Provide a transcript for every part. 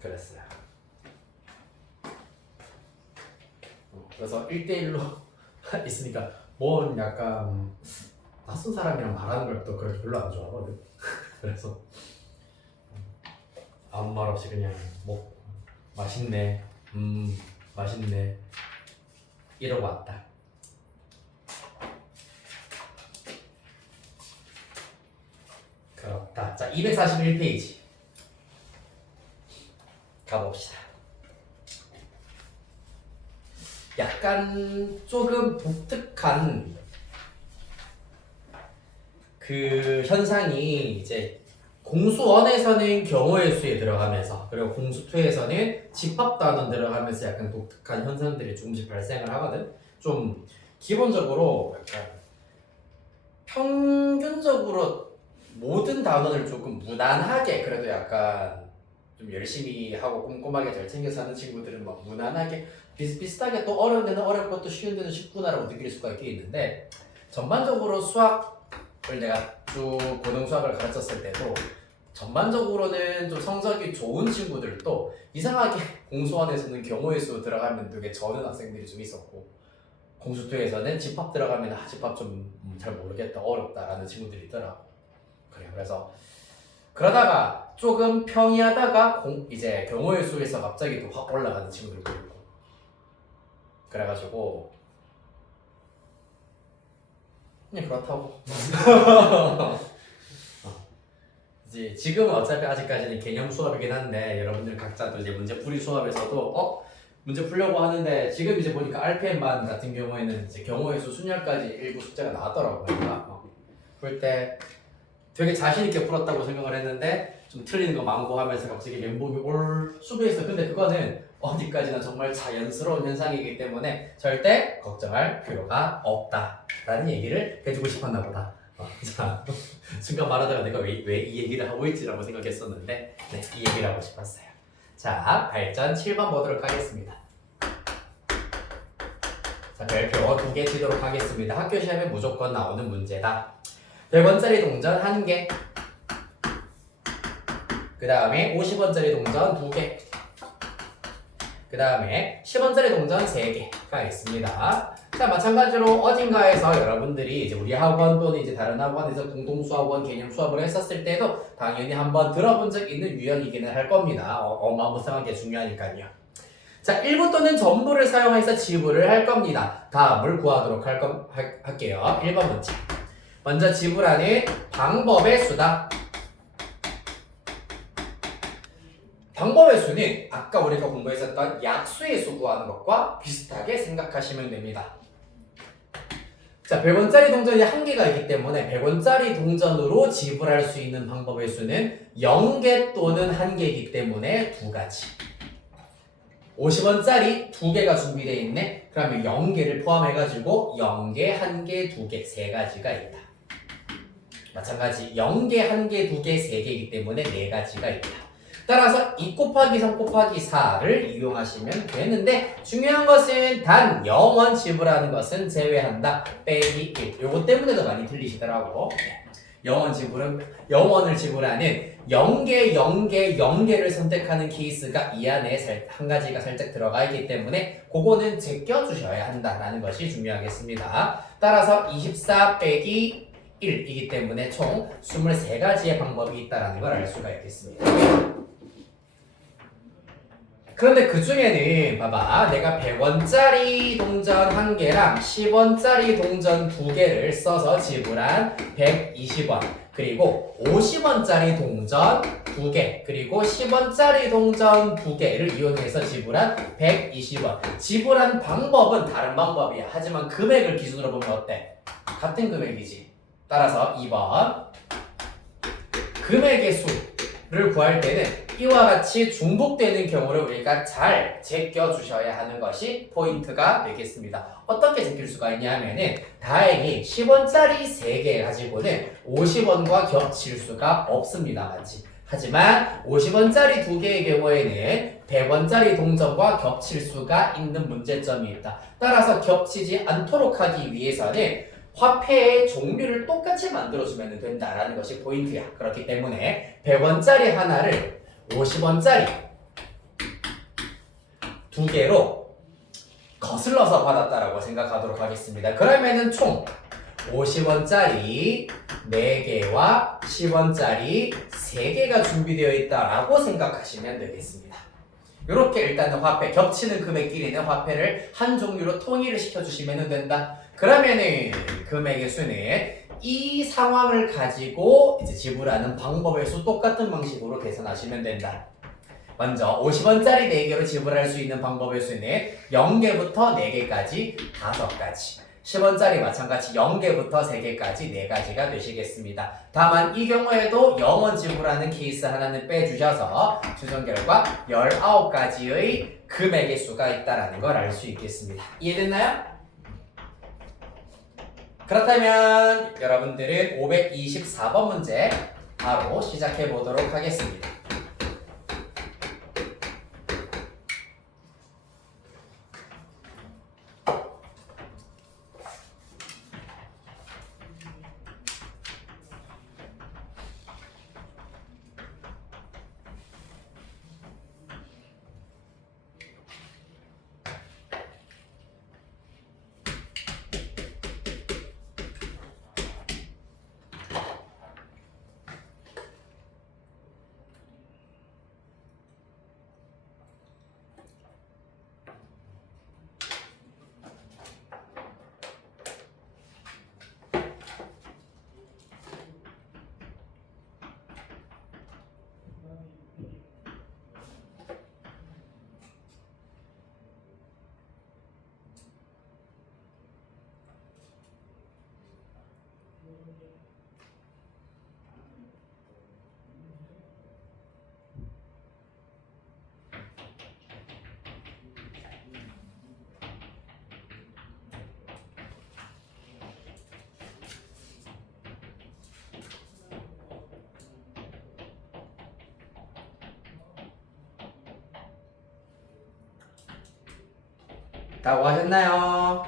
그랬어요. 그래서 1대1로 있으니까 뭔 약간 낯선 사람이랑 말하는 걸 또 그렇게 별로 안 좋아하거든. 그래서 아무 말 없이 그냥 뭐 맛있네, 맛있네 이러고 왔다. 그렇다. 자, 241페이지 가봅시다. 약간 조금 독특한 그 현상이 이제 공수1에서는 경우의 수에 들어가면서 그리고 공수2에서는 집합 단원 들어가면서 약간 독특한 현상들이 조금씩 발생을 하거든. 좀 기본적으로 약간 평균적으로 모든 단원을 조금 무난하게 그래도 약간 좀 열심히 하고 꼼꼼하게 잘 챙겨서 하는 친구들은 막 무난하게 비슷비슷하게 또 어려운 데는 어렵고 또 쉬운 데는 쉽구나라고 느낄 수가 있는데 전반적으로 수학을 내가 쭉 고등 수학을 가르쳤을 때도 전반적으로는 좀 성적이 좋은 친구들도 이상하게 공수1에서는 경우의 수 들어가면 되게 저는 학생들이 좀 있었고 공수2에서는 집합 들어가면 집합 좀 잘 모르겠다 어렵다라는 친구들이 있더라고. 그래요. 그래서 그러다가 조금 평이하다가 이제 경우의 수에서 갑자기 또 확 올라가는 친구들도 있고 그래가지고 그냥 그렇다고. 이제 지금은 어차피 아직까지는 개념 수업이긴 한데 여러분들 각자도 이제 문제풀이 수업에서도 문제 풀려고 하는데 지금 이제 보니까 RPM반 같은 경우에는 이제 경우의 수 순열까지 일부 숙제가 나왔더라고요. 그러니까 풀 때 되게 자신 있게 풀었다고 생각을 했는데 좀 틀리는 거 많고 하면서 갑자기 멘붕이 올 수도 있어요. 근데 그거는 어디까지나 정말 자연스러운 현상이기 때문에 절대 걱정할 필요가 없다라는 얘기를 해주고 싶었나 보다. 자, 순간 말하다가 내가 왜 이 얘기를 하고 있지라고 생각했었는데 네, 이 얘기를 하고 싶었어요. 자, 발전 7번 보도록 하겠습니다. 자, 별표 2개 치도록 하겠습니다. 학교 시험에 무조건 나오는 문제다. 100원짜리 동전 1개, 그 다음에 50원짜리 동전 2개, 그 다음에 10원짜리 동전 3개가 있습니다. 자, 마찬가지로 어딘가에서 여러분들이 이제 우리 학원 또는 이제 다른 학원에서 공동수학원 개념 수업을 했었을 때도 당연히 한번 들어본 적 있는 유형이기는 할 겁니다. 어마무상하게 중요하니까요. 자, 일부 또는 전부를 사용해서 지불을 할 겁니다. 다음을 구하도록 할게요. 1번 문제. 먼저 지불하는 방법의 수다. 방법의 수는 아까 우리가 공부했었던 약수의 수 구하는 것과 비슷하게 생각하시면 됩니다. 자, 100원짜리 동전이 1개가 있기 때문에 100원짜리 동전으로 지불할 수 있는 방법의 수는 0개 또는 1개이기 때문에 2가지. 50원짜리 2개가 준비되어 있네. 그러면 0개를 포함해가지고 0개, 1개, 2개, 3가지가 있다. 마찬가지 0개, 1개, 2개, 3개이기 때문에 4가지가 있다. 따라서 2 곱하기 3 곱하기 4를 이용하시면 되는데 중요한 것은 단 0원 지불하는 것은 제외한다. 빼기 1. 요거 때문에도 많이 틀리시더라고. 0원 지불은 0원을 지불하는 0개, 0개, 0개를 선택하는 케이스가 이 안에 한 가지가 살짝 들어가 있기 때문에 그거는 제껴주셔야 한다라는 것이 중요하겠습니다. 따라서 24 빼기 1이기 때문에 총 23가지의 방법이 있다는 걸 알 수가 있겠습니다. 그런데 그 중에는 봐봐, 내가 100원짜리 동전 1개랑 10원짜리 동전 2개를 써서 지불한 120원, 그리고 50원짜리 동전 2개, 그리고 10원짜리 동전 2개를 이용해서 지불한 120원. 지불한 방법은 다른 방법이야. 하지만 금액을 기준으로 보면 어때? 같은 금액이지. 따라서 2번 금액의 수를 구할 때는 이와 같이 중복되는 경우를 우리가 잘 제껴주셔야 하는 것이 포인트가 되겠습니다. 어떻게 제낄 수가 있냐면은 다행히 10원짜리 3개 가지고는 50원과 겹칠 수가 없습니다. 맞지? 하지만 50원짜리 2개의 경우에는 100원짜리 동전과 겹칠 수가 있는 문제점이 있다. 따라서 겹치지 않도록 하기 위해서는 화폐의 종류를 똑같이 만들어주면 된다라는 것이 포인트야. 그렇기 때문에 100원짜리 하나를 50원짜리 2개로 거슬러서 받았다라고 생각하도록 하겠습니다. 그러면은 총 50원짜리 4개와 10원짜리 3개가 준비되어 있다라고 생각하시면 되겠습니다. 이렇게 일단은 화폐, 겹치는 금액끼리는 화폐를 한 종류로 통일을 시켜주시면 된다. 그러면은 금액의 수는 이 상황을 가지고 이제 지불하는 방법의 수 똑같은 방식으로 계산하시면 된다. 먼저 50원짜리 4개로 지불할 수 있는 방법의 수는 0개부터 4개까지 5가지, 10원짜리 마찬가지 0개부터 3개까지 4가지가 되시겠습니다. 다만 이 경우에도 0원 지불하는 케이스 하나는 빼주셔서 최종 결과 19가지의 금액의 수가 있다는 걸 알 수 있겠습니다. 이해됐나요? 그렇다면 여러분들은 524번 문제 바로 시작해 보도록 하겠습니다. 다 구하셨나요?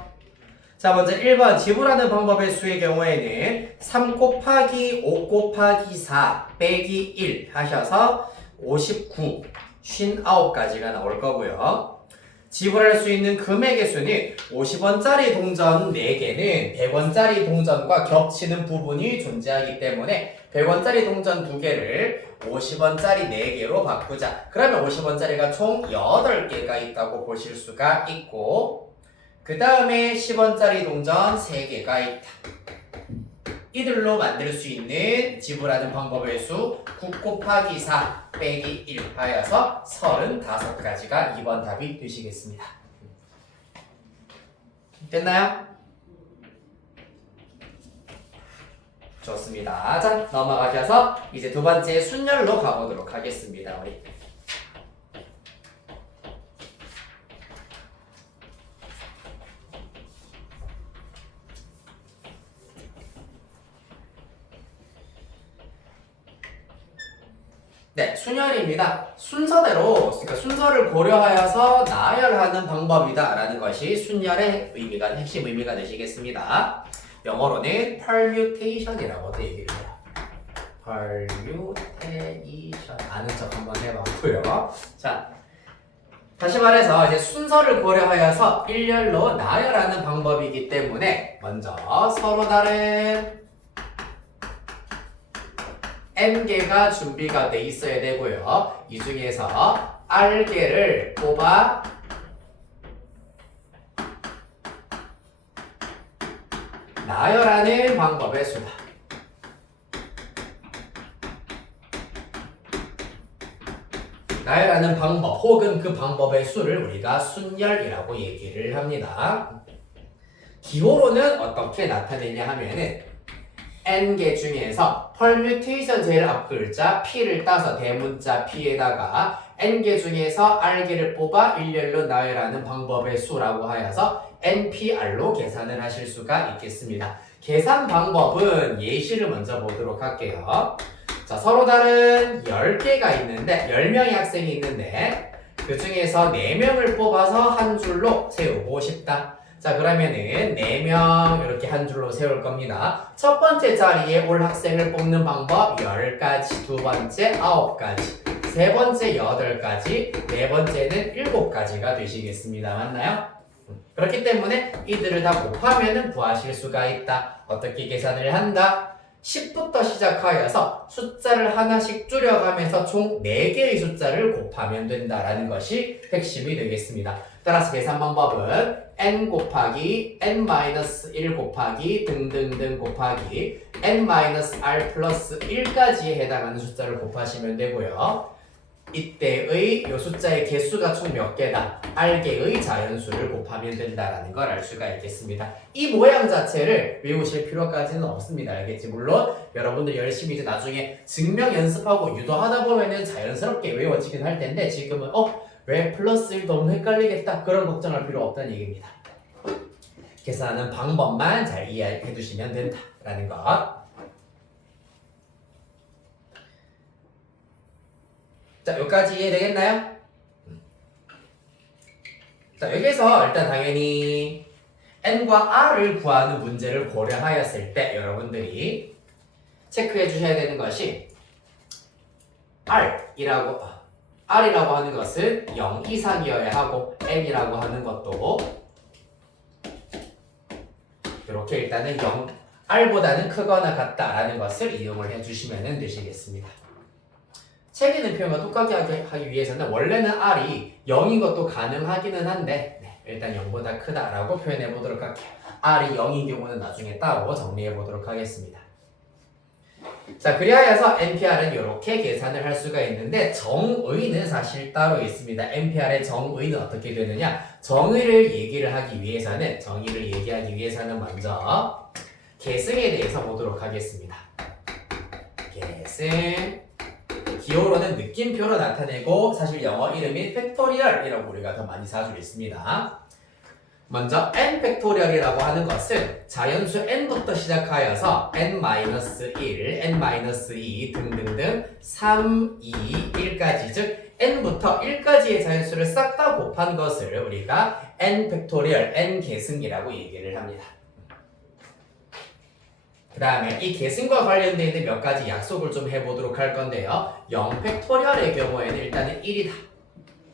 자, 먼저 1번 지불하는 방법의 수의 경우에는 3 곱하기 5 곱하기 4 빼기 1 하셔서 59, 59가지가 나올 거고요. 지불할 수 있는 금액의 수는 50원짜리 동전 4개는 100원짜리 동전과 겹치는 부분이 존재하기 때문에 100원짜리 동전 2개를 50원짜리 4개로 바꾸자. 그러면 50원짜리가 총 8개가 있다고 보실 수가 있고, 그 다음에 10원짜리 동전 3개가 있다. 이들로 만들 수 있는 지불하는 방법의 수 9 곱하기 4 빼기 1 하여서 35가지가 2번 답이 되시겠습니다. 됐나요? 좋습니다. 자, 넘어가셔서 이제 두 번째 순열로 가보도록 하겠습니다. 우리. 네, 순열입니다. 순서대로, 그러니까 순서를 고려하여서 나열하는 방법이다라는 것이 순열의 의미가, 핵심 의미가 되시겠습니다. 영어로는 permutation이라고도 얘기를 해요. permutation. 아는 척 한번 해봤고요. 자, 다시 말해서 이제 순서를 고려하여서 일렬로 나열하는 방법이기 때문에 먼저 서로 다른 n개가 준비가 돼 있어야 되고요. 이 중에서 r개를 뽑아 나열하는 방법의 수다. 나열하는 방법 혹은 그 방법의 수를 우리가 순열이라고 얘기를 합니다. 기호로는 어떻게 나타내냐 하면은 n개 중에서 permutation 제일 앞글자 p를 따서 대문자 p에다가 n개 중에서 r개를 뽑아 일렬로 나열하는 방법의 수라고 하여서 npr로 계산을 하실 수가 있겠습니다. 계산 방법은 예시를 먼저 보도록 할게요. 자, 서로 다른 10개가 있는데 10명의 학생이 있는데 그 중에서 4명을 뽑아서 한 줄로 세우고 싶다. 자, 그러면은 4명 이렇게 한 줄로 세울 겁니다. 첫 번째 자리에 올 학생을 뽑는 방법 10가지, 두 번째 9가지, 세 번째 8가지, 네 번째는 7가지가 되시겠습니다. 맞나요? 그렇기 때문에 이들을 다 곱하면 부하실 수가 있다. 어떻게 계산을 한다? 10부터 시작하여서 숫자를 하나씩 줄여가면서 총 4개의 숫자를 곱하면 된다라는 것이 핵심이 되겠습니다. 따라서 계산 방법은 n 곱하기 n-1 곱하기 등등등 곱하기 n-r 플러스 1까지에 해당하는 숫자를 곱하시면 되고요. 이때의 이 숫자의 개수가 총 몇 개다? r개의 자연수를 곱하면 된다라는 걸 알 수가 있겠습니다. 이 모양 자체를 외우실 필요까지는 없습니다. 알겠지? 물론 여러분들 열심히 이제 나중에 증명 연습하고 유도하다 보면은 자연스럽게 외워지긴 할 텐데 지금은 왜 플러스 1 너무 헷갈리겠다 그런 걱정할 필요 없다는 얘기입니다. 계산하는 방법만 잘 이해해 두시면 된다라는 것. 자, 여기까지 이해되겠나요? 자, 여기서 일단 당연히 n과 r을 구하는 문제를 고려하였을 때 여러분들이 체크해 주셔야 되는 것이 r이라고 하는 것은 0 이상이어야 하고 n이라고 하는 것도 이렇게 일단은 r보다는 크거나 같다라는 것을 이용을 해주시면 되시겠습니다. 책에 있는 표현과 똑같게 하기 위해서는 원래는 r이 0인 것도 가능하기는 한데 일단 0보다 크다라고 표현해 보도록 할게요. r이 0인 경우는 나중에 따로 정리해 보도록 하겠습니다. 자, 그리하여서 NPR은 이렇게 계산을 할 수가 있는데 정의는 사실 따로 있습니다. NPR의 정의는 어떻게 되느냐? 정의를 얘기하기 위해서는 먼저 계승에 대해서 보도록 하겠습니다. 계승 기호로는 느낌표로 나타내고 사실 영어 이름이 팩토리얼이라고 우리가 더 많이 자주 읽습니다. 먼저 n 팩토리얼이라고 하는 것은 자연수 n부터 시작하여서 n-1, n-2 등등등 3, 2, 1까지 즉 n부터 1까지의 자연수를 싹 다 곱한 것을 우리가 n 팩토리얼, n 계승이라고 얘기를 합니다. 그 다음에 이 계승과 관련되어 있는 몇 가지 약속을 좀 해보도록 할 건데요. 0 팩토리얼의 경우에는 일단은 1이다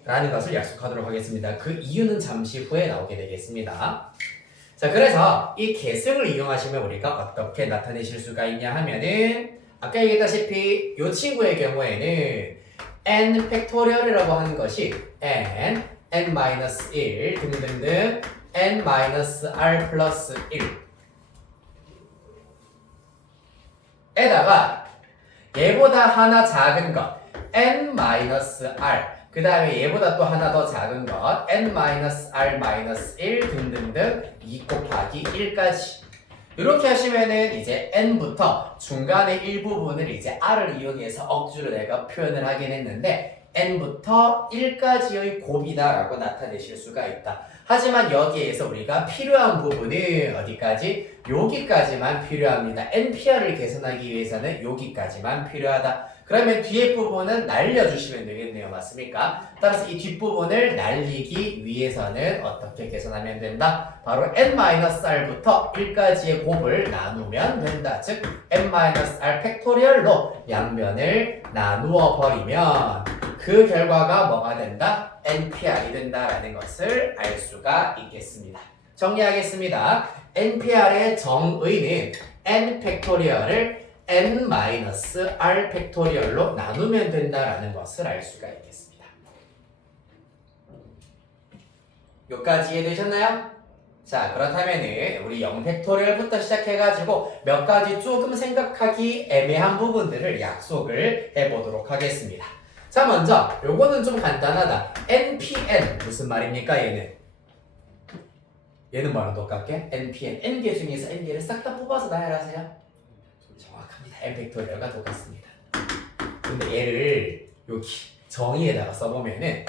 라는 것을 약속하도록 하겠습니다. 그 이유는 잠시 후에 나오게 되겠습니다. 자, 그래서 이 계승을 이용하시면 우리가 어떻게 나타내실 수가 있냐 하면은 아까 얘기했다시피 이 친구의 경우에는 n 팩토리얼이라고 하는 것이 n-1 등등등 n-r 플러스 1 에다가 얘보다 하나 작은 것 n-r 그 다음에 얘보다 또 하나 더 작은 것 n-r-1 등등등 2 곱하기 1까지 이렇게 하시면은 이제 n부터 중간의 일부분을 이제 r을 이용해서 억지로 내가 표현을 하긴 했는데 n부터 1까지의 곱이다라고 나타내실 수가 있다. 하지만 여기에서 우리가 필요한 부분은 어디까지? 여기까지만 필요합니다. NPR을 계산하기 위해서는 여기까지만 필요하다. 그러면 뒤에 부분은 날려주시면 되겠네요. 맞습니까? 따라서 이 뒷부분을 날리기 위해서는 어떻게 계산하면 된다? 바로 n-r부터 1까지의 곱을 나누면 된다. 즉 n-r 팩토리얼로 양면을 나누어 버리면 그 결과가 뭐가 된다? NPR이 된다라는 것을 알 수가 있겠습니다. 정리하겠습니다. NPR의 정의는 n 팩토리얼을 n-r 팩토리얼로 나누면 된다라는 것을 알 수가 있겠습니다. 여기까지 이해되셨나요? 자, 그렇다면은 우리 0 팩토리얼부터 시작해가지고 몇 가지 조금 생각하기 애매한 부분들을 약속을 해보도록 하겠습니다. 자, 먼저 요거는 좀 간단하다. NPN 무슨 말입니까? 얘는 뭐랑 똑같게? NPN n개 중에서 n개를 싹 다 뽑아서 나열하세요. 정확합니다. n 팩토리얼과 똑같습니다. 근데 얘를 여기 정의에다가 써보면은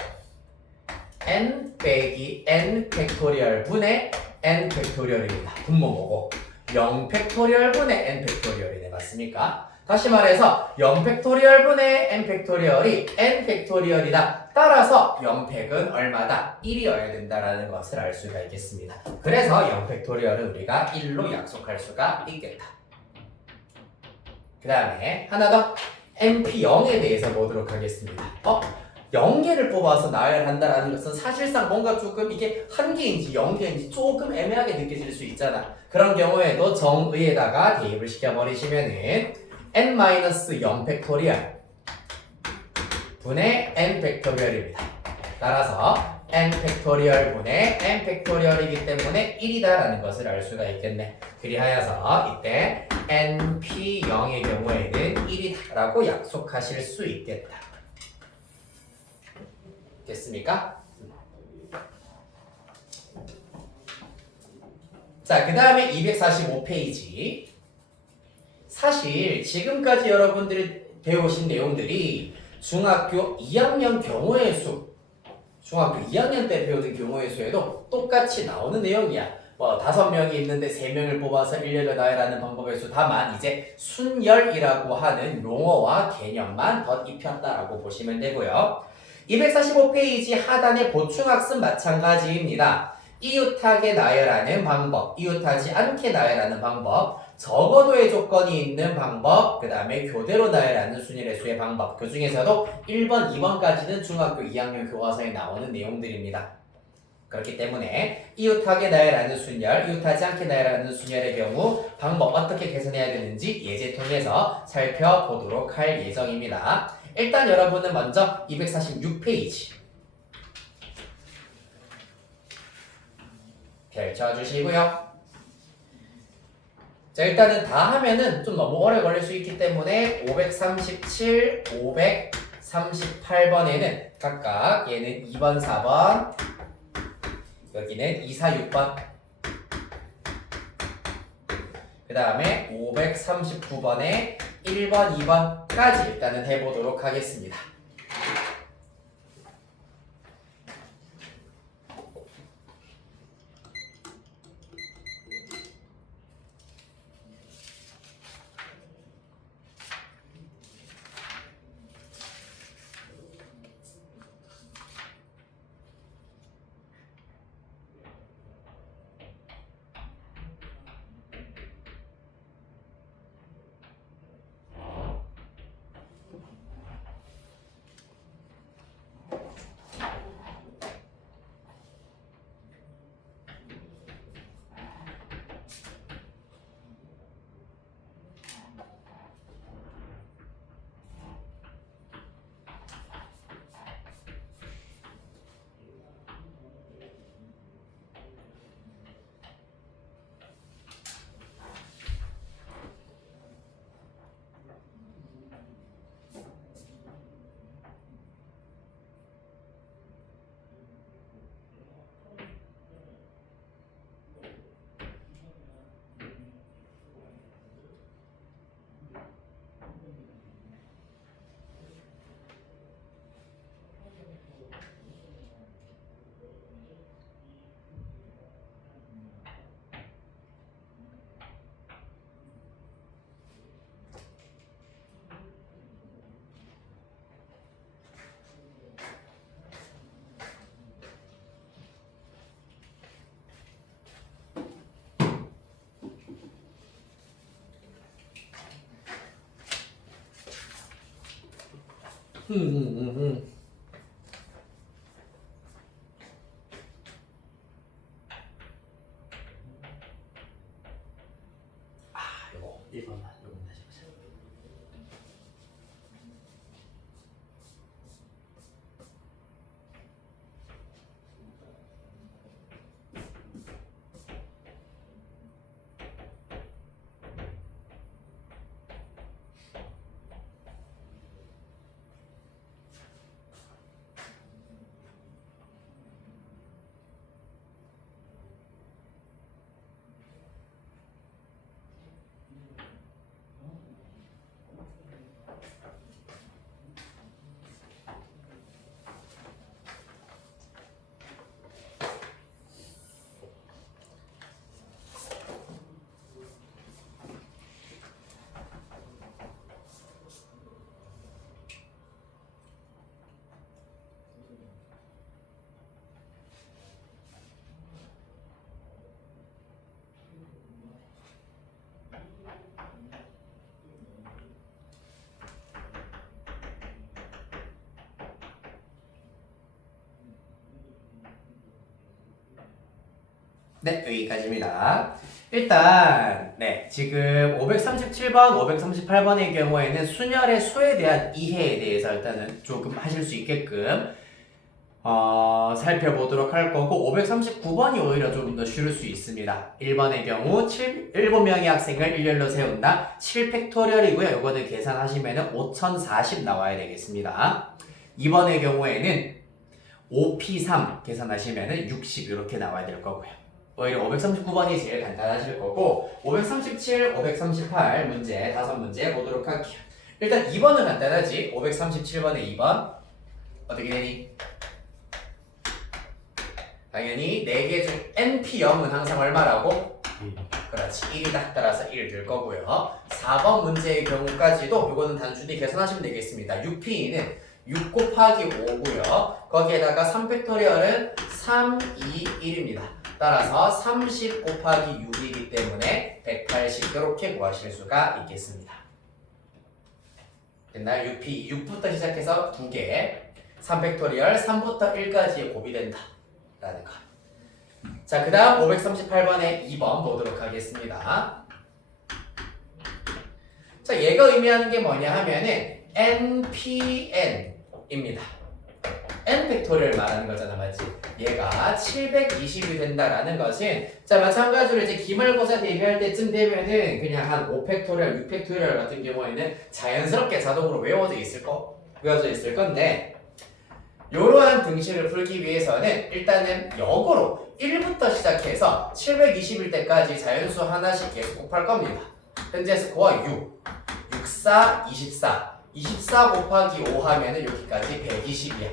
n 빼기 n 팩토리얼 분의 n 팩토리얼입니다. 분모모고 0 팩토리얼 분의 n 팩토리얼이네. 맞습니까? 다시 말해서 0 팩토리얼 분의 n 팩토리얼이 n 팩토리얼이다. 따라서 0팩은 얼마다? 1이어야 된다라는 것을 알 수가 있겠습니다. 그래서 0 팩토리얼은 우리가 1로 약속할 수가 있겠다. 그 다음에 하나 더 NP0에 대해서 보도록 하겠습니다. 0개를 뽑아서 나열한다라는 것은 사실상 뭔가 조금 이게 한 개인지 0개인지 조금 애매하게 느껴질 수 있잖아. 그런 경우에도 정의에다가 대입을 시켜버리시면은 n-0 팩토리얼 분의 n 팩토리얼입니다. 따라서 n 팩토리얼 분의 n 팩토리얼이기 때문에 1이다라는 것을 알 수가 있겠네. 그리하여서 이때 np0의 경우에는 1이다라고 약속하실 수 있겠다. 됐습니까? 자, 그 다음에 245페이지. 사실 지금까지 여러분들이 배우신 내용들이 중학교 2학년 경우의 수, 중학교 2학년 때 배우는 경우의 수에도 똑같이 나오는 내용이야. 5명이 있는데 3명을 뽑아서 일렬로 나열하는 방법의 수. 다만 이제 순열이라고 하는 용어와 개념만 덧입혔다라고 보시면 되고요. 245페이지 하단의 보충학습 마찬가지입니다. 이웃하게 나열하는 방법, 이웃하지 않게 나열하는 방법, 적어도의 조건이 있는 방법, 그 다음에 교대로 나열하는 순열의 수의 방법. 그 중에서도 1번, 2번까지는 중학교 2학년 교과서에 나오는 내용들입니다. 그렇기 때문에 이웃하게 나열하는 순열, 이웃하지 않게 나열하는 순열의 경우 방법 어떻게 개선해야 되는지 예제 통해서 살펴보도록 할 예정입니다. 일단 여러분은 먼저 246페이지 펼쳐주시고요. 자, 일단은 다 하면은 좀 너무 오래 걸릴 수 있기 때문에 537, 538번에는 각각 얘는 2번, 4번, 여기는 2, 4, 6번, 그 다음에 539번에 1번, 2번까지 일단은 해보도록 하겠습니다. 요거 1번만 요거 다시 보자. 네, 여기까지입니다. 일단 지금 537번, 538번의 경우에는 순열의 수에 대한 이해에 대해서 일단은 조금 하실 수 있게끔 살펴보도록 할 거고 539번이 오히려 조금 더 쉬울 수 있습니다. 1번의 경우 7명의 학생을 일렬로 세운다. 7팩토리얼이고요. 이거는 계산하시면 5040 나와야 되겠습니다. 2번의 경우에는 5P3 계산하시면 60 이렇게 나와야 될 거고요. 오히려 539번이 제일 간단하실 거고 537, 538 문제 5문제 보도록 할게요. 일단 2번은 간단하지. 537번의 2번 어떻게 되니? 당연히 4개 중 NP0은 항상 얼마라고? 그렇지 1이다. 따라서 1 될 거고요. 4번 문제의 경우까지도 이거는 단순히 계산하시면 되겠습니다. 6P는 6 곱하기 5고요. 거기에다가 3팩토리얼은 3, 2, 1입니다. 따라서 30 곱하기 6이기 때문에 180 이렇게 구하실 수가 있겠습니다. 됐나요? 6P 6부터 시작해서 2개 3팩토리얼 3부터 1까지 곱이 된다 라는 거. 자, 그 다음 538번의 2번 보도록 하겠습니다. 자, 얘가 의미하는 게 뭐냐 하면은 NPN입니다. N 팩토리얼 말하는 거잖아, 맞지? 얘가 720이 된다라는 것은 자, 마찬가지로 이제 기말고사 대비할 때쯤 되면은 그냥 한 5팩토리얼, 6팩토리얼 같은 경우에는 자연스럽게 자동으로 외워져 있을 건데 이러한 등식을 풀기 위해서는 일단은 역으로 1부터 시작해서 720일 때까지 자연수 하나씩 계속 곱할 겁니다. 현재 스코어 6, 64, 24 24 곱하기 5 하면은 여기까지 120이야.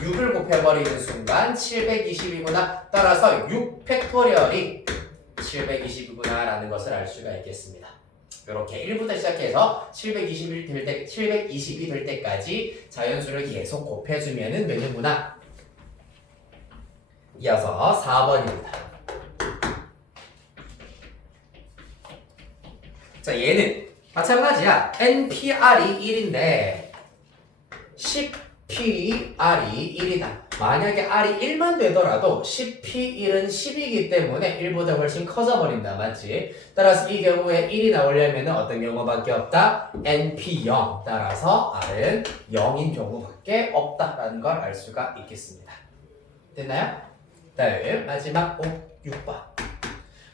6을 곱해버리는 순간 720이구나. 따라서 6 팩토리얼이 720이구나 라는 것을 알 수가 있겠습니다. 이렇게 1부터 시작해서 720이 될 때까지 자연수를 계속 곱해주면 되는구나. 이어서 4번입니다. 자, 얘는 마찬가지야. NPR이 1인데 10PR이 1이다. 만약에 R이 1만 되더라도 10P1은 10이기 때문에 1보다 훨씬 커져버린다. 맞지? 따라서 이 경우에 1이 나오려면 어떤 경우밖에 없다? NP0. 따라서 R은 0인 경우밖에 없다라는 걸 알 수가 있겠습니다. 됐나요? 다음 마지막 6번.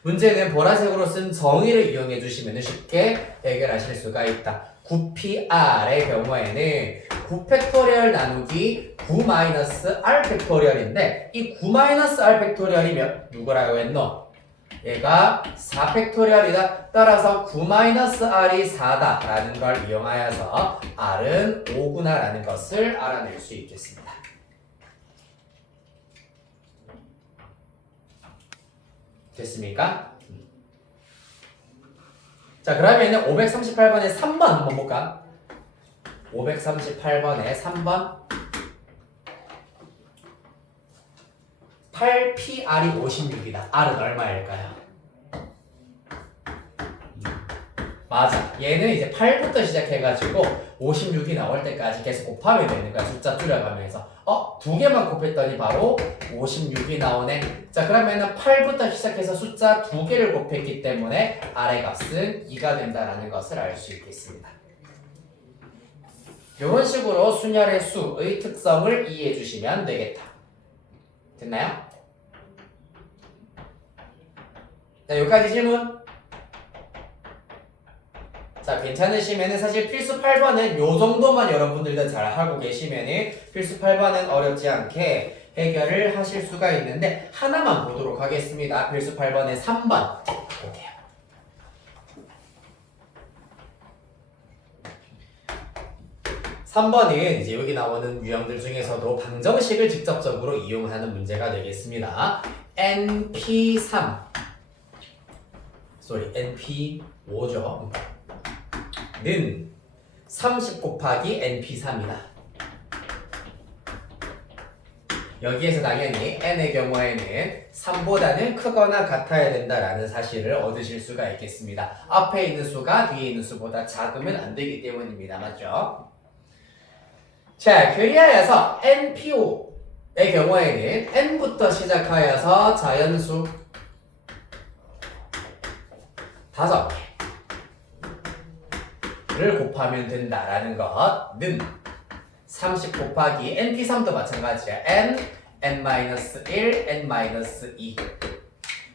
문제는 보라색으로 쓴 정의를 이용해 주시면 쉽게 해결하실 수가 있다. 9PR의 경우에는 9팩토리얼 나누기 9-R 팩토리얼인데 이 9-R 팩토리얼이면 누구라고 했노? 얘가 4팩토리얼이다. 따라서 9-R이 4다 라는 걸 이용하여서 R은 5구나 라는 것을 알아낼 수 있겠습니다. 됐습니까? 자, 그러면 538번의 3번 한번 볼까? 538번의 3번 8PR이 56이다. R은 얼마일까요? 맞아. 얘는 이제 8부터 시작해가지고 56이 나올 때까지 계속 곱하면 되는 거야. 숫자 줄여가면서. 두 개만 곱했더니 바로 56이 나오네. 자, 그러면은 8부터 시작해서 숫자 2개를 곱했기 때문에 R의 값은 2가 된다라는 것을 알 수 있겠습니다. 이런 식으로 순열의 수의 특성을 이해해 주시면 되겠다. 됐나요? 자, 여기까지 질문. 자, 괜찮으시면은 사실 필수 8번은 요 정도만 여러분들도 잘 하고 계시면은 필수 8번은 어렵지 않게 해결을 하실 수가 있는데 하나만 보도록 하겠습니다. 필수 8번의 3번 볼게요. (3번은) 이제 여기 나오는 유형들 중에서도 방정식을 직접적으로 이용하는 문제가 되겠습니다. NP3 NP5죠. 는 30 곱하기 NP3이다. 여기에서 당연히 n의 경우에는 3보다는 크거나 같아야 된다라는 사실을 얻으실 수가 있겠습니다. 앞에 있는 수가 뒤에 있는 수보다 작으면 안 되기 때문입니다. 맞죠? 자, 그리하여서 NP5의 경우에는 n부터 시작하여서 자연수 5개를 곱하면 된다라는 것는 30 곱하기 NP3도 마찬가지야. n-1, n-2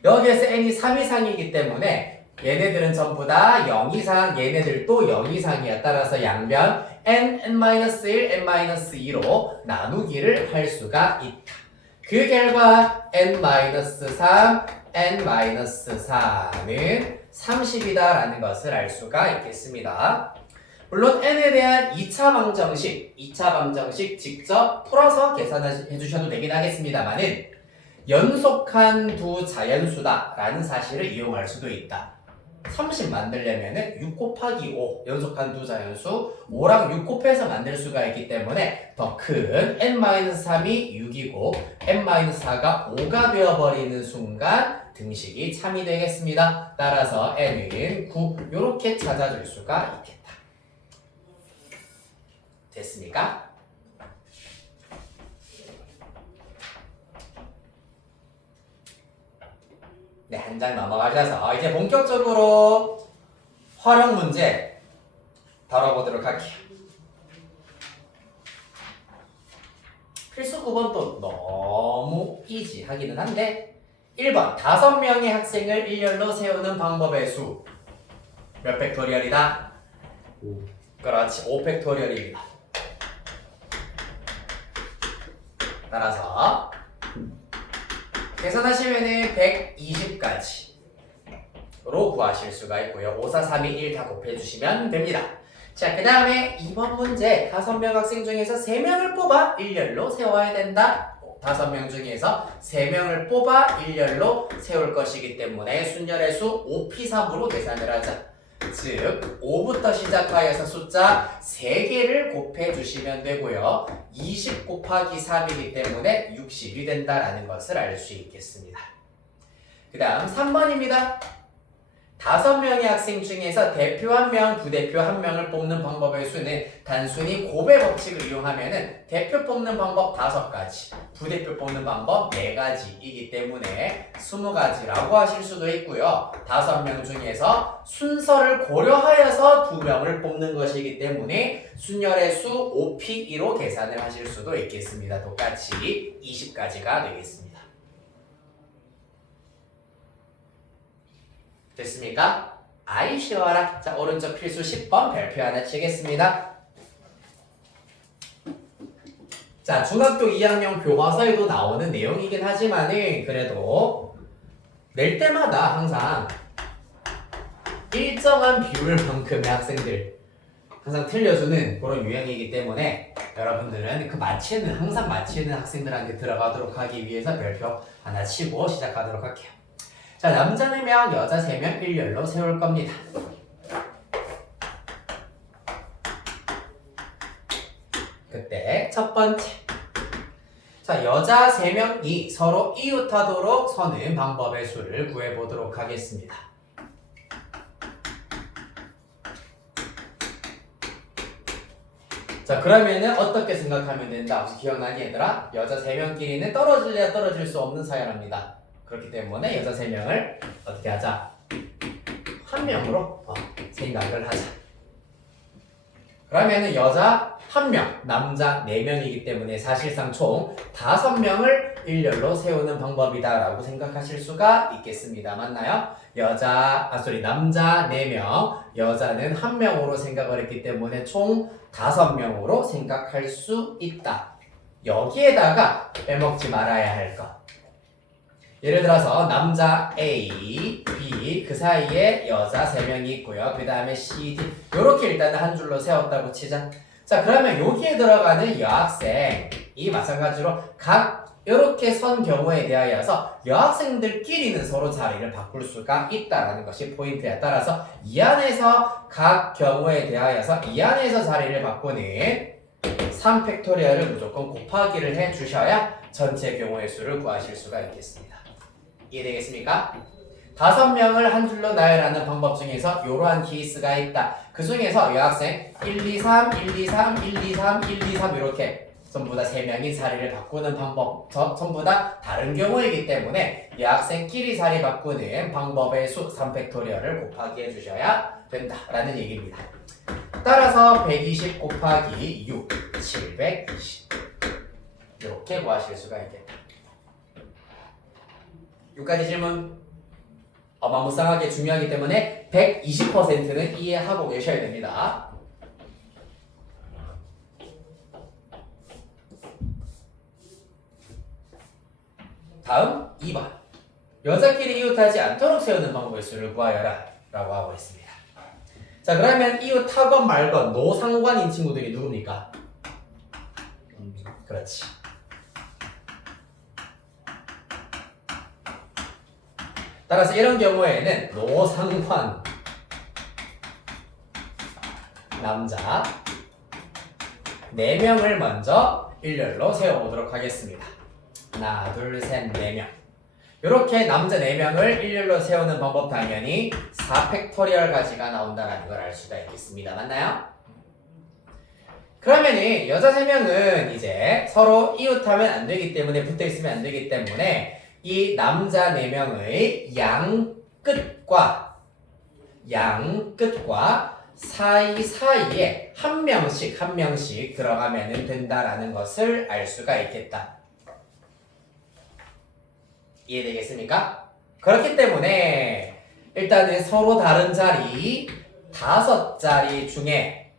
여기에서 n이 3 이상이기 때문에 얘네들은 전부 다 0 이상, 얘네들도 0 이상이야. 따라서 양변 n-1, n-2로 나누기를 할 수가 있다. 그 결과 n-3, n-4는 30이다라는 것을 알 수가 있겠습니다. 물론 n에 대한 2차 방정식 직접 풀어서 계산해 주셔도 되긴 하겠습니다만은 연속한 두 자연수다라는 사실을 이용할 수도 있다. 30 만들려면은 6 곱하기 5 연속한 두 자연수 5랑 6 곱해서 만들 수가 있기 때문에 더 큰 n-3이 6이고 n-4가 5가 되어버리는 순간 등식이 참이 되겠습니다. 따라서 n은 9 이렇게 찾아줄 수가 있겠다. 됐습니까? 네, 한 장 넘어가셔서 이제 본격적으로 활용 문제 다뤄보도록 할게요. 필수 9번도 너무 이지하기는 한데 1번 5명의 학생을 일렬로 세우는 방법의 수 몇 팩토리얼이다? 5. 그렇지, 5팩토리얼입니다. 따라서 계산하시면은 120까지로 구하실 수가 있고요. 5, 4, 3, 2, 1 다 곱해주시면 됩니다. 자, 그 다음에 이번 문제 5명 학생 중에서 3명을 뽑아 일렬로 세워야 된다. 5명 중에서 3명을 뽑아 일렬로 세울 것이기 때문에 순열의 수 5P3으로 계산을 하자. 즉 5부터 시작하여서 숫자 3개를 곱해주시면 되고요. 20 곱하기 3이기 때문에 60이 된다라는 것을 알 수 있겠습니다. 그 다음 3번입니다. 5명의 학생 중에서 대표 1명, 부대표 1명을 뽑는 방법의 수는 단순히 곱의 법칙을 이용하면 대표 뽑는 방법 5가지, 부대표 뽑는 방법 4가지이기 때문에 20가지라고 하실 수도 있고요. 5명 중에서 순서를 고려하여서 2명을 뽑는 것이기 때문에 순열의 수 5P2로 계산을 하실 수도 있겠습니다. 똑같이 20가지가 되겠습니다. 됐습니까? 아이 쉬워라. 자, 오른쪽 필수 10번 별표 하나 치겠습니다. 자, 중학교 2학년 교과서에도 나오는 내용이긴 하지만은 그래도 낼 때마다 항상 일정한 비율만큼의 학생들 항상 틀려주는 그런 유형이기 때문에 여러분들은 항상 맞히는 학생들한테 들어가도록 하기 위해서 별표 하나 치고 시작하도록 할게요. 자, 남자 4명, 여자 3명 일렬로 세울 겁니다. 그때 첫 번째. 자, 여자 3명이 서로 이웃하도록 서는 방법의 수를 구해보도록 하겠습니다. 자, 그러면은 어떻게 생각하면 된다? 혹시 기억나니 얘들아? 여자 3명끼리는 떨어질래야 떨어질 수 없는 사이랍니다. 그렇기 때문에 여자 3명을 어떻게 하자? 1명으로 생각을 하자. 그러면은 여자 1명, 남자 4명이기 때문에 사실상 총 5명을 일렬로 세우는 방법이다 라고 생각하실 수가 있겠습니다. 맞나요? 남자 4명, 여자는 1명으로 생각을 했기 때문에 총 5명으로 생각할 수 있다. 여기에다가 빼먹지 말아야 할 것. 예를 들어서 남자 A, B 그 사이에 여자 3명이 있고요. 그 다음에 C, D 이렇게 일단은 한 줄로 세웠다고 치자. 자, 그러면 여기에 들어가는 여학생이 마찬가지로 각 이렇게 선 경우에 대하여서 여학생들끼리는 서로 자리를 바꿀 수가 있다는 것이 포인트에 따라서 이 안에서 각 경우에 대하여서 이 안에서 자리를 바꾸는 3팩토리얼을 무조건 곱하기를 해주셔야 전체 경우의 수를 구하실 수가 있겠습니다. 이해되겠습니까? 5명을 한 줄로 나열하는 방법 중에서 이러한 케이스가 있다. 그 중에서 여학생 1, 2, 3, 1, 2, 3, 1, 2, 3, 1, 2, 3 이렇게 전부 다 3명이 자리를 바꾸는 방법 전부 다 다른 경우이기 때문에 여학생끼리 자리 바꾸는 방법의 수 3팩토리얼을 곱하기 해주셔야 된다라는 얘기입니다. 따라서 120 곱하기 6, 720 이렇게 구하실 수가 있겠다. 6가지 질문 어마무쌍하게 중요하기 때문에 120%는 이해하고 계셔야 됩니다. 다음 2번 여자끼리 이웃하지 않도록 세우는 방법의 수를 구하여라 라고 하고 있습니다. 자, 그러면 이웃하건 말건 노상관인 친구들이 누굽니까? 그렇지. 따라서 이런 경우에는 노상관 남자 4명을 먼저 일렬로 세워보도록 하겠습니다. 하나, 둘, 셋, 4명. 이렇게 남자 4명을 일렬로 세우는 방법 당연히 4팩토리얼 가지가 나온다는 걸 알 수가 있겠습니다. 맞나요? 그러면은 여자 3명은 이제 서로 이웃하면 안 되기 때문에 붙어있으면 안 되기 때문에 이 남자 4명의 양끝과 사이사이에 한 명씩 들어가면 된다라는 것을 알 수가 있겠다. 이해되겠습니까? 그렇기 때문에 일단은 서로 다른 자리 5자리 중에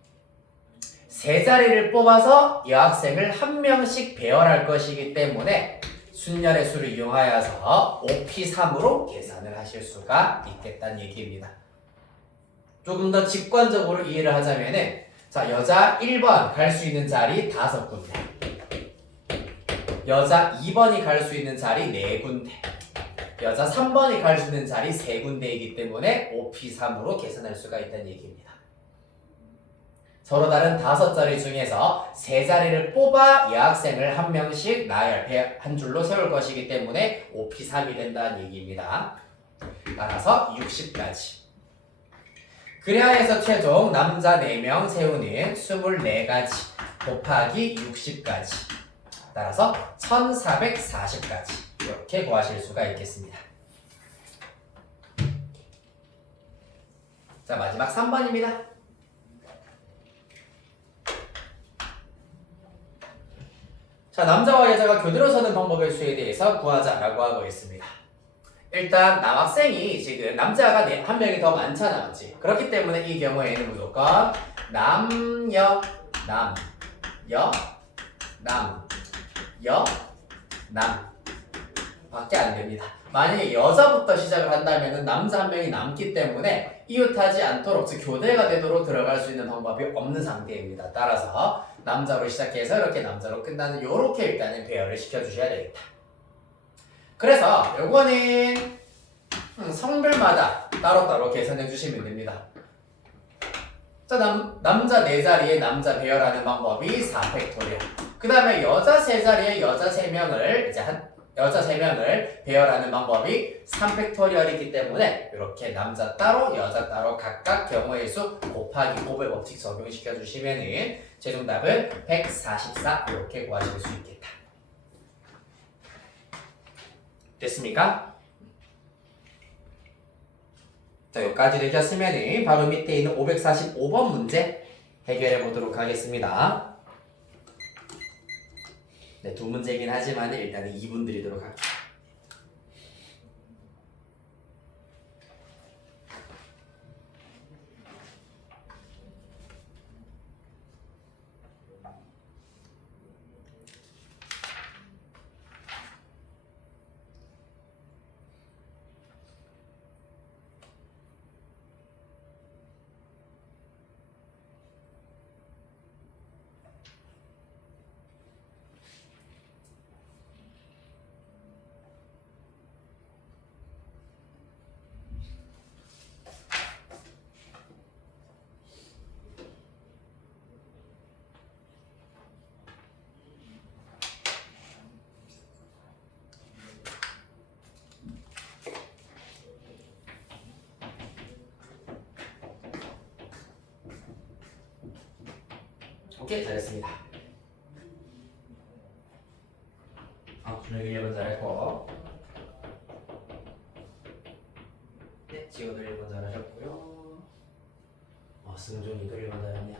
3자리를 뽑아서 여학생을 한 명씩 배열할 것이기 때문에 순열의 수를 이용하여서 5P3으로 계산을 하실 수가 있겠다는 얘기입니다. 조금 더 직관적으로 이해를 하자면은 자, 여자 1번 갈 수 있는 자리 5군데, 여자 2번이 갈 수 있는 자리 4군데, 여자 3번이 갈 수 있는 자리 3군데이기 때문에 5P3으로 계산할 수가 있다는 얘기입니다. 서로 다른 5자리 중에서 3자리를 뽑아 여학생을 한 명씩 나열, 한 줄로 세울 것이기 때문에 5P3이 된다는 얘기입니다. 따라서 60까지. 그래야 해서 최종 남자 4명 세우는 24가지 곱하기 60까지. 따라서 1440까지. 이렇게 구하실 수가 있겠습니다. 자, 마지막 3번입니다. 자, 남자와 여자가 교대로 서는 방법의 수에 대해서 구하자라고 하고 있습니다. 일단 남학생이 지금 남자가 한 명이 더 많잖아, 맞지? 그렇기 때문에 이 경우에는 무조건 남여 밖에 안 됩니다. 만약에 여자부터 시작을 한다면 남자 한 명이 남기 때문에 이웃하지 않도록, 즉 교대가 되도록 들어갈 수 있는 방법이 없는 상태입니다. 따라서 남자로 시작해서 이렇게 남자로 끝나는 요렇게 일단은 배열을 시켜주셔야 되겠다. 그래서 요거는 성별마다 따로따로 계산해 주시면 됩니다. 자, 남자 4자리에 남자 배열하는 방법이 4팩토리얼. 그 다음에 여자 3자리에 여자 3명을 여자 3명을 배열하는 방법이 3팩토리얼이기 때문에 이렇게 남자 따로 여자 따로 각각 경우의 수 곱하기 5의 법칙 적용시켜 주시면은 최종답은 144 이렇게 구하실 수 있겠다. 됐습니까? 자, 여기까지 되셨으면은 바로 밑에 있는 545번 문제 해결해 보도록 하겠습니다. 네, 2문제긴 하지만 일단은 2분 드리도록 할게요. 오케이, 잘했습니다. 준혁이 1번 잘했고. 네, 지호도 1번 잘하셨고요. 승준이도 1번 잘했냐.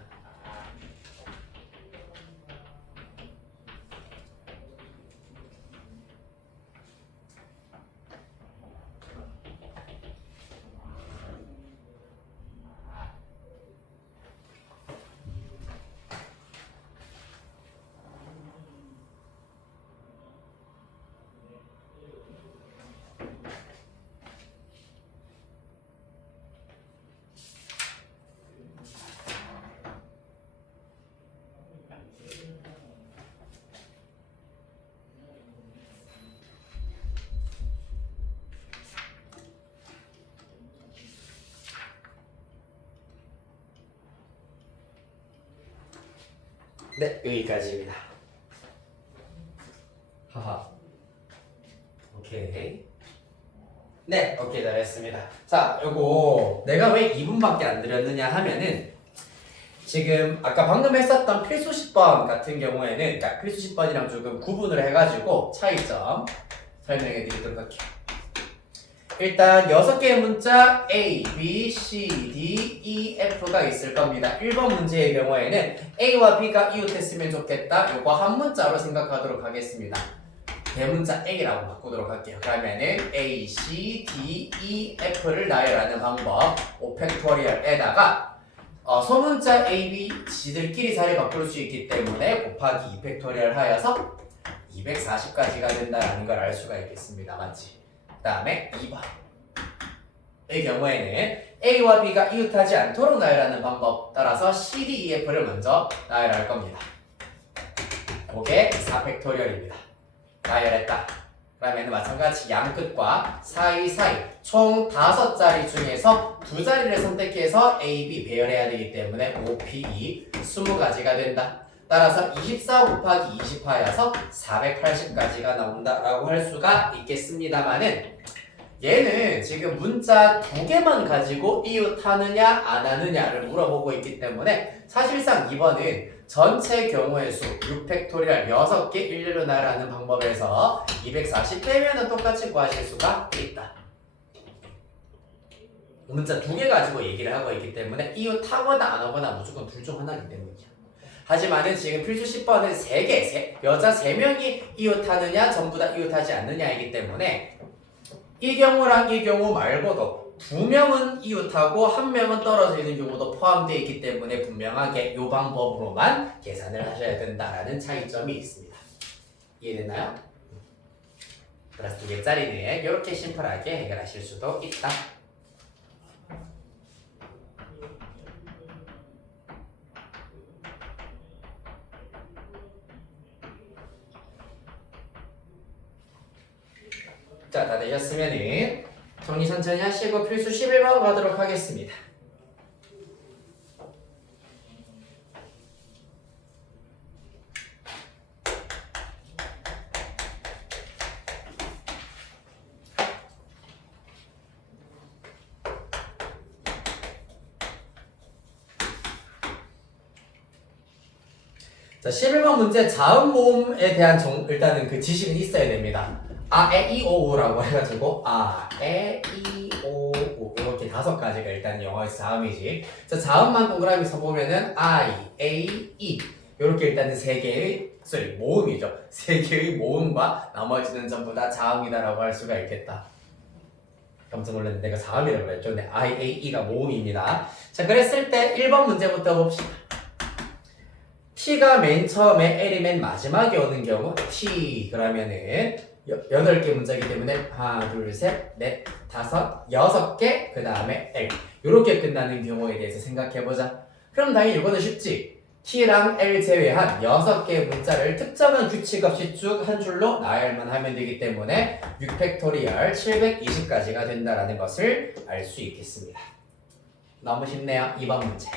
네, 여기까지입니다. 하하. 오케이. 네, 오케이, 잘했습니다. 자, 요거 내가 왜 2분밖에 안 드렸느냐 하면은 지금 아까 방금 했었던 필수 10번 같은 경우에는 그러니까 필수 10번이랑 조금 구분을 해가지고 차이점 설명해 드리도록 할게요. 일단 6개의 문자 A, B, C, D, E, F가 있을 겁니다. 1번 문제의 경우에는 A와 B가 이웃했으면 좋겠다. 요거 한 문자로 생각하도록 하겠습니다. 대문자 A라고 바꾸도록 할게요. 그러면은 A, C, D, E, F를 나열하는 방법 5팩토리얼에다가 소문자 A, B, 지들끼리 자리 바꿀 수 있기 때문에 곱하기 2팩토리얼 하여서 240까지가 된다는 걸 알 수가 있겠습니다. 맞지? 그 다음에 2번의 경우에는 A와 B가 이웃하지 않도록 나열하는 방법 따라서 C, D, E, F를 먼저 나열할 겁니다. 그게 4팩토리얼입니다. 나열했다. 그러면 마찬가지 양끝과 사이 총 5자리 중에서 2자리를 선택해서 A, B 배열해야 되기 때문에 5, P, 2 20가지가 된다. 따라서 24 곱하기 20 하여서 480까지가 나온다라고 할 수가 있겠습니다만은 얘는 지금 문자 2개만 가지고 이웃하느냐 안 하느냐를 물어보고 있기 때문에 사실상 2번은 전체 경우의 수 6팩토리얼 6개 일렬로 나열하는 방법에서 240 빼면은 똑같이 구하실 수가 있다. 문자 2개 가지고 얘기를 하고 있기 때문에 이웃하거나 안 하거나 무조건 둘 중 하나이기 때문이야. 하지만은 지금 필수 10번은 3개, 여자 3명이 이웃하느냐 전부 다 이웃하지 않느냐이기 때문에 이 경우랑 이 경우 말고도 2명은 이웃하고 1명은 떨어져 있는 경우도 포함되어 있기 때문에 분명하게 이 방법으로만 계산을 하셔야 된다라는 차이점이 있습니다. 이해됐나요? 플러스 2개짜리는 이렇게 심플하게 해결하실 수도 있다. 자, 다 되셨으면은 정리 천천히 하시고 필수 11번 가도록 하겠습니다. 자, 11번 문제 자음 모음에 대한 일단은 그 지식은 있어야 됩니다. 에, 이, 오, 우라고 해가지고 에, 이, 오, 우 이렇게 5가지가 일단 영어에서 자음이지. 자, 자음만 동그라미 써보면은 I, A, E 이렇게 일단은 3개의 모음이죠. 3개의 모음과 나머지는 전부 다 자음이다라고 할 수가 있겠다. 깜짝 놀랐는데 내가 자음이라고 그랬죠. 근데 I, A, E가 모음입니다. 자, 그랬을 때 1번 문제부터 봅시다. T가 맨 처음에 L이 맨 마지막에 오는 경우 T 그러면은 8개 문자이기 때문에 하나, 둘, 셋, 넷, 다섯, 6개 그 다음에 L 이렇게 끝나는 경우에 대해서 생각해보자. 그럼 당연히 이거는 쉽지. T랑 L 제외한 6개의 문자를 특정한 규칙 없이 쭉 한 줄로 나열만 하면 되기 때문에 6팩토리얼 720까지가 된다는 것을 알 수 있겠습니다. 너무 쉽네요. 2번 문제.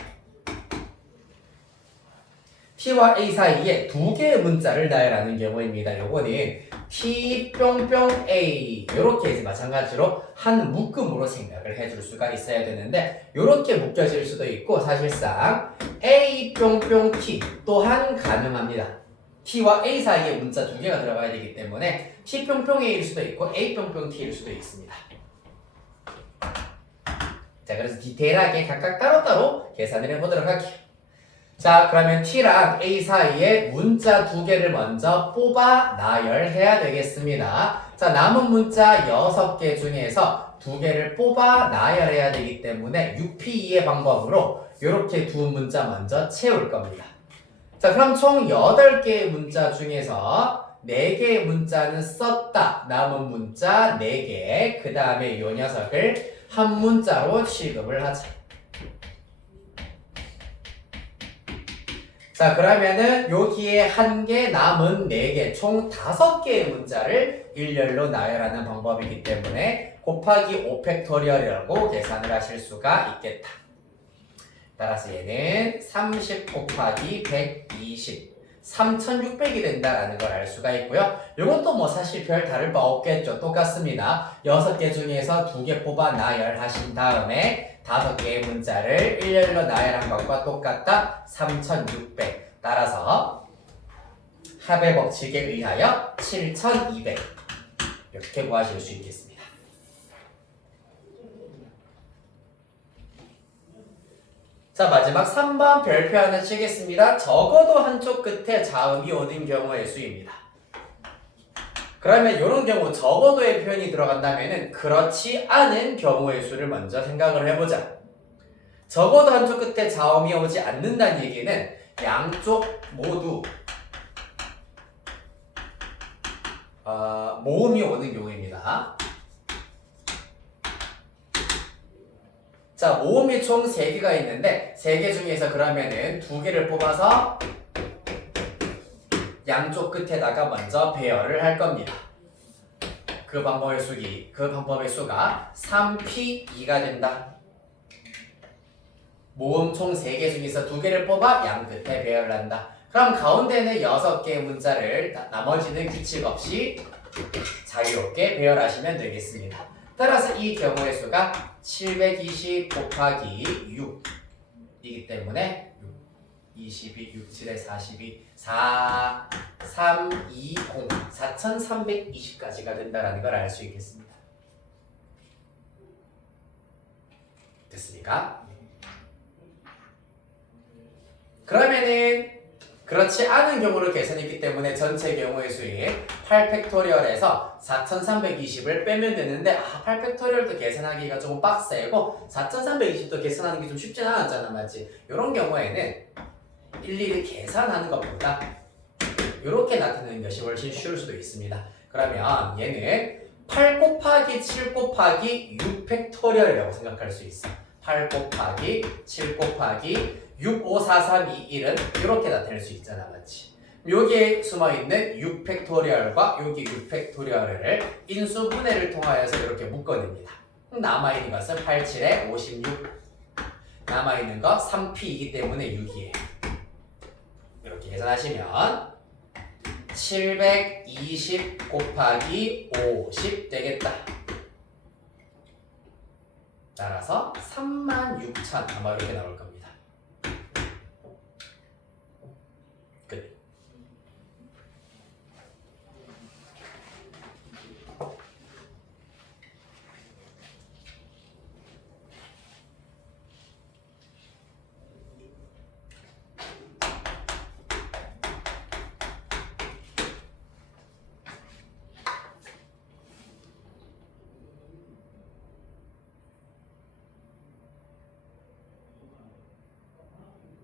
T와 A 사이에 2개의 문자를 나열하는 경우입니다. 요거는 T 뿅뿅 A 이렇게 해서 마찬가지로 한 묶음으로 생각을 해줄 수가 있어야 되는데 이렇게 묶여질 수도 있고 사실상 A 뿅뿅 T 또한 가능합니다. t와 a 사이에 문자 두 개가 들어가야 되기 때문에 t 뿅뿅 a일 수도 있고 a 뿅뿅 t일 수도 있습니다. 자, 그래서 디테일하게 각각 따로따로 계산을 해보도록 할게요. 자, 그러면 t랑 a 사이에 문자 두 개를 먼저 뽑아 나열해야 되겠습니다. 자, 남은 문자 6개 중에서 두 개를 뽑아 나열해야 되기 때문에 6P2의 방법으로 이렇게 두 문자 먼저 채울 겁니다. 자, 그럼 총 8개의 문자 중에서 4개의 문자는 썼다. 남은 문자 4개. 그 다음에 이 녀석을 한 문자로 취급을 하자. 자, 그러면은 여기에 1개, 남은 4개, 총 5개의 문자를 일렬로 나열하는 방법이기 때문에 곱하기 5팩토리얼이라고 계산을 하실 수가 있겠다. 따라서 얘는 30 곱하기 120, 3600이 된다라는 걸 알 수가 있고요. 이것도 뭐 사실 별 다를 바 없겠죠. 똑같습니다. 6개 중에서 2개 뽑아 나열하신 다음에 5개의 문자를 일렬로 나열한 것과 똑같다. 3600. 따라서 합의 법칙에 의하여 7200 이렇게 구하실 수 있겠습니다. 자, 마지막 3번 별표 하나 치겠습니다. 적어도 한쪽 끝에 자음이 오는 경우의 수입니다. 그러면 이런 경우 적어도의 표현이 들어간다면 그렇지 않은 경우의 수를 먼저 생각을 해보자. 적어도 한쪽 끝에 자음이 오지 않는다는 얘기는 양쪽 모두 모음이 오는 경우입니다. 자, 모음이 총 3개가 있는데 3개 중에서 그러면은 2개를 뽑아서 양쪽 끝에다가 먼저 배열을 할 겁니다. 그 방법의 수가 3P2가 된다. 모음 총 3개 중에서 2개를 뽑아 양 끝에 배열을 한다. 그럼 가운데는 6개의 문자를 나머지는 규칙 없이 자유롭게 배열하시면 되겠습니다. 따라서 이 경우의 수가 720 곱하기 6이기 때문에 22, 6, 7에 42, 4, 3, 2, 0, 4320까지가 된다는 걸 알 수 있겠습니다. 됐습니까? 그러면은 그렇지 않은 경우를 계산했기 때문에 전체 경우의 수인 8팩토리얼에서 4320을 빼면 되는데 8팩토리얼도 계산하기가 조금 빡세고 4320도 계산하는 게 좀 쉽진 않았잖아, 맞지? 이런 경우에는 일일이 계산하는 것보다 이렇게 나타내는 것이 훨씬 쉬울 수도 있습니다. 그러면 얘는 8 곱하기 7 곱하기 6팩토리얼이라고 생각할 수 있어. 8 곱하기 7 곱하기 6, 5, 4, 3, 2, 1은 이렇게 나타낼 수 있잖아, 맞지? 여기에 숨어있는 6팩토리얼과 여기 6팩토리얼을 인수분해를 통하여서 이렇게 묶어냅니다. 남아있는 것은 8, 7에 56 남아있는 거 3P이기 때문에 6이에요. 이렇게 계산하시면 720 곱하기 50 되겠다. 따라서 36,000 아마 이렇게 나올 겁니다. 끝.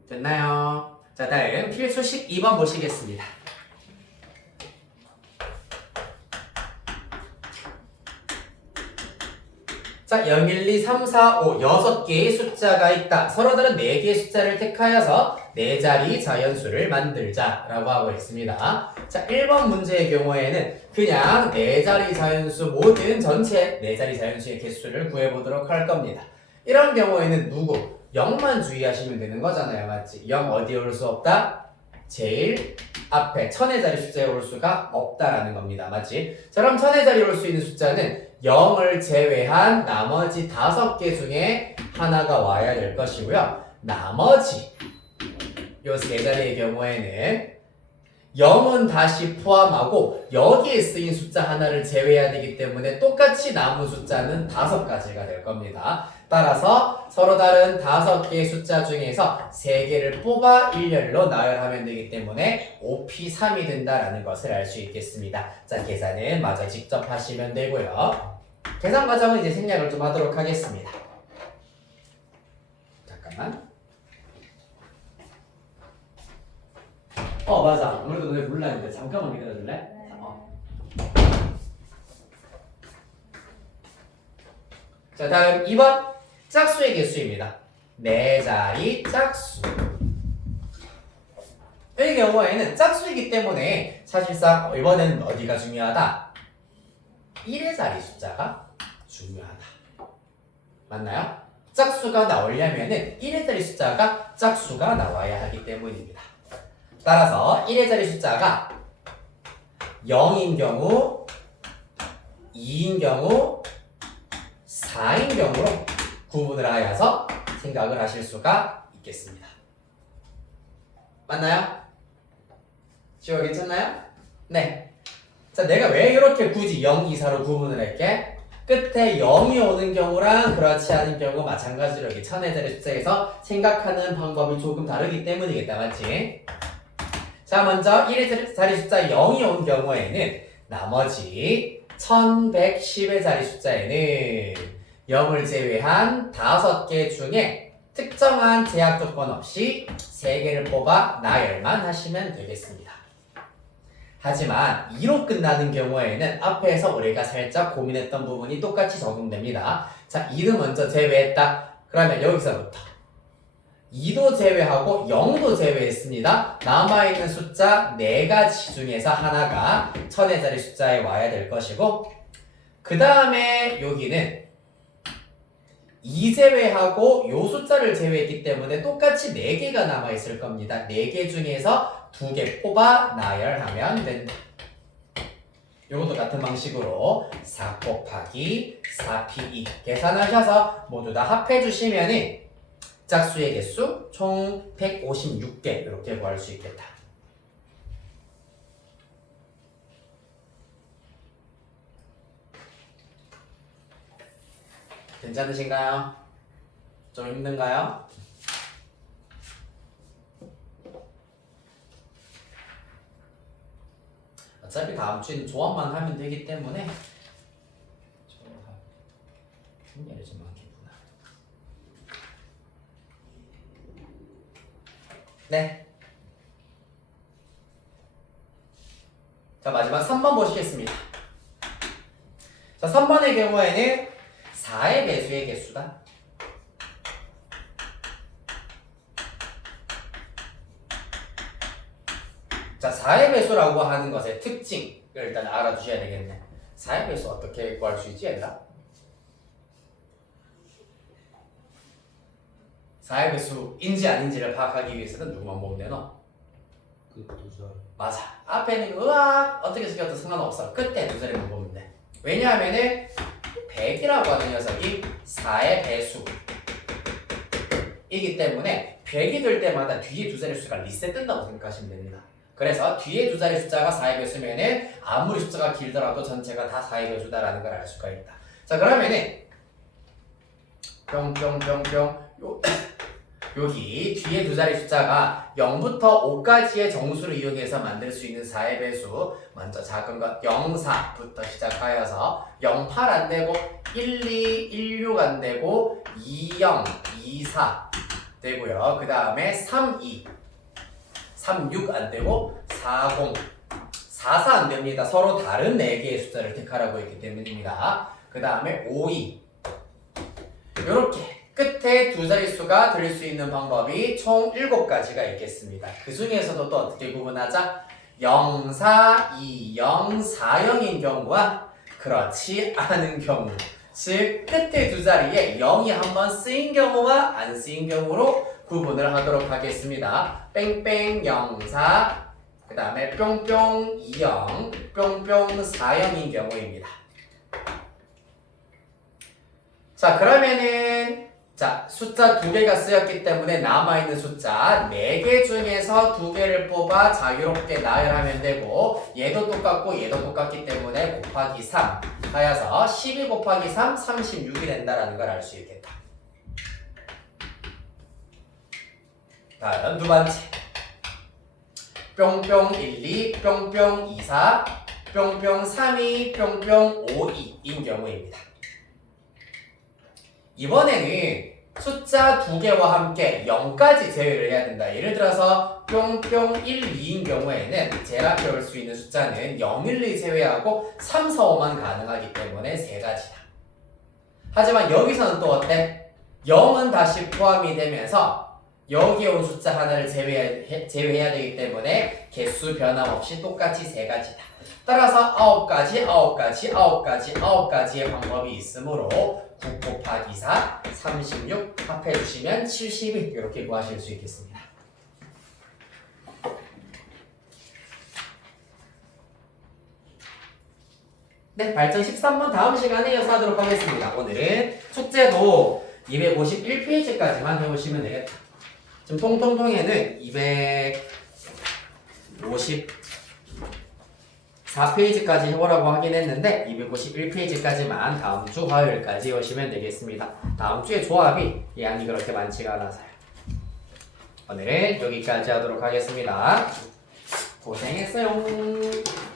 됐나요? 자, 다음 필수 12번 보시겠습니다. 자, 0, 1, 2, 3, 4, 5 6개의 숫자가 있다. 서로다른 4개의 숫자를 택하여서 4자리 자연수를 만들자 라고 하고 있습니다. 자, 1번 문제의 경우에는 그냥 4자리 자연수 모든 전체 4자리 자연수의 개수를 구해보도록 할 겁니다. 이런 경우에는 누구? 0만 주의하시면 되는 거잖아요, 맞지? 0 어디에 올 수 없다? 제일 앞에 1000의 자리 숫자에 올 수가 없다라는 겁니다, 맞지? 자, 그럼 1000의 자리에 올 수 있는 숫자는 0을 제외한 나머지 5개 중에 하나가 와야 될 것이고요. 나머지 요 3자리의 경우에는 0은 다시 포함하고 여기에 쓰인 숫자 하나를 제외해야 되기 때문에 똑같이 남은 숫자는 5가지가 될 겁니다. 따라서 서로 다른 5개의 숫자 중에서 3개를 뽑아 일렬로 나열하면 되기 때문에 5p3이 된다라는 것을 알 수 있겠습니다. 자, 계산은 마저 직접 하시면 되고요. 계산 과정은 이제 생략을 좀 하도록 하겠습니다. 잠깐만. 맞아. 아무래도 노래 불러야 돼. 잠깐만 기다려줄래? 네. 자, 다음 2번 짝수의 개수입니다. 4자리 짝수. 이 경우에는 짝수이기 때문에 사실상 이번에는 어디가 중요하다? 1의 자리 숫자가 중요하다. 맞나요? 짝수가 나오려면은 1의 자리 숫자가 짝수가 나와야 하기 때문입니다. 따라서 1의 자리 숫자가 0인 경우, 2인 경우, 4인 경우로 구분을 하여서 생각을 하실 수가 있겠습니다. 맞나요? 지워 괜찮나요? 네. 자, 내가 왜 이렇게 굳이 0, 2, 4로 구분을 할게? 끝에 0이 오는 경우랑 그렇지 않은 경우 마찬가지로 여기 천의 자리 숫자에서 생각하는 방법이 조금 다르기 때문이겠다. 맞지? 자, 먼저 1의 자리 숫자 0이 온 경우에는 나머지 1110의 자리 숫자에는 0을 제외한 5개 중에 특정한 제약 조건 없이 3개를 뽑아 나열만 하시면 되겠습니다. 하지만 2로 끝나는 경우에는 앞에서 우리가 살짝 고민했던 부분이 똑같이 적용됩니다. 자, 2를 먼저 제외했다. 그러면 여기서부터 2도 제외하고 0도 제외했습니다. 남아있는 숫자 4가지 중에서 하나가 천의 자리 숫자에 와야 될 것이고 그 다음에 여기는 2 제외하고 요 숫자를 제외했기 때문에 똑같이 4개가 남아있을 겁니다. 4개 중에서 2개 뽑아 나열하면 된다. 요것도 같은 방식으로 4 곱하기 4p2 계산하셔서 모두 다 합해주시면은 짝수의 개수 총 156개 이렇게 구할 수 있겠다. 괜찮으신가요? 좀 힘든가요? 어차피 다음 주에는 조합만 하면 되기 때문에 힘내를 좀 많겠구나. 네. 자, 마지막 3번 보시겠습니다. 자, 3번의 경우에는 4의 배수의 개수다. 자, 4의 배수라고 하는 것의 특징을 일단 알아두셔야 되겠네. 4의 배수 어떻게 구할 수 있지, 얘들아? 4의 배수인지 아닌지를 파악하기 위해서는 누구만 보면 되노? 그 두 자. 맞아. 앞에는 으악 어떻게 생겨도 상관없어. 끝에 2자리만 보면 돼. 왜냐하면은 100이라고 하는 녀석이 4의 배수이기 때문에 100이 될 때마다 뒤에 2자리 숫자가 리셋된다고 생각하시면 됩니다. 그래서 뒤에 2자리 숫자가 4의 배수면은 아무리 숫자가 길더라도 전체가 다 4의 배수다라는 걸 알 수가 있다. 자, 그러면은 뿅뿅뿅뿅 여기 뒤에 2자리 숫자가 0부터 5까지의 정수를 이용해서 만들 수 있는 4의 배수 먼저 작은 것 04부터 시작하여서 08 안되고 12, 16 안되고 20, 24 되고요. 그 다음에 32, 36 안되고 40, 44 안됩니다. 서로 다른 4개의 숫자를 택하라고 했기 때문입니다. 그 다음에 52 이렇게 끝에 2자릿수가 들릴 수 있는 방법이 총 7가지가 있겠습니다. 그 중에서도 또 어떻게 구분하자? 0, 4, 2, 0, 4, 0인 경우와 그렇지 않은 경우 즉 끝에 2자리에 0이 한번 쓰인 경우와 안 쓰인 경우로 구분을 하도록 하겠습니다. 뺑뺑 0, 4 그 다음에 뿅뿅 2, 0 뿅뿅 4, 0인 경우입니다. 자, 그러면은 자, 숫자 2개가 쓰였기 때문에 남아있는 숫자 4개 중에서 2개를 뽑아 자유롭게 나열하면 되고 얘도 똑같고 얘도 똑같기 때문에 곱하기 3 하여서 12 곱하기 3, 36이 된다라는 걸 알 수 있겠다. 다음 두 번째. 뿅뿅 1, 2, 뿅뿅 2, 4, 뿅뿅 3, 2, 뿅뿅 5, 2인 경우입니다. 이번에는 숫자 2개와 함께 0까지 제외를 해야 된다. 예를 들어서 뿅뿅 1, 2인 경우에는 제일 앞에 올 수 있는 숫자는 0, 1, 2 제외하고 3, 4, 5만 가능하기 때문에 3가지다. 하지만 여기서는 또 어때? 0은 다시 포함이 되면서 여기에 온 숫자 하나를 제외해야 되기 때문에 개수 변함없이 똑같이 3가지다. 따라서 9가지, 9가지, 9가지, 9가지의 방법이 있으므로 9 곱하기 4, 36 합해주시면 72 이렇게 구하실 수 있겠습니다. 네, 발전 13번 다음 시간에 이어서 하도록 하겠습니다. 오늘은 숙제도 251페이지까지만 해오시면 되겠다. 지금 통통통에는 254페이지까지 해보라고 하긴 했는데 251페이지까지만 다음 주 화요일까지 해오시면 되겠습니다. 다음 주에 조합이 양이 그렇게 많지가 않아서요. 오늘은 여기까지 하도록 하겠습니다. 고생했어요.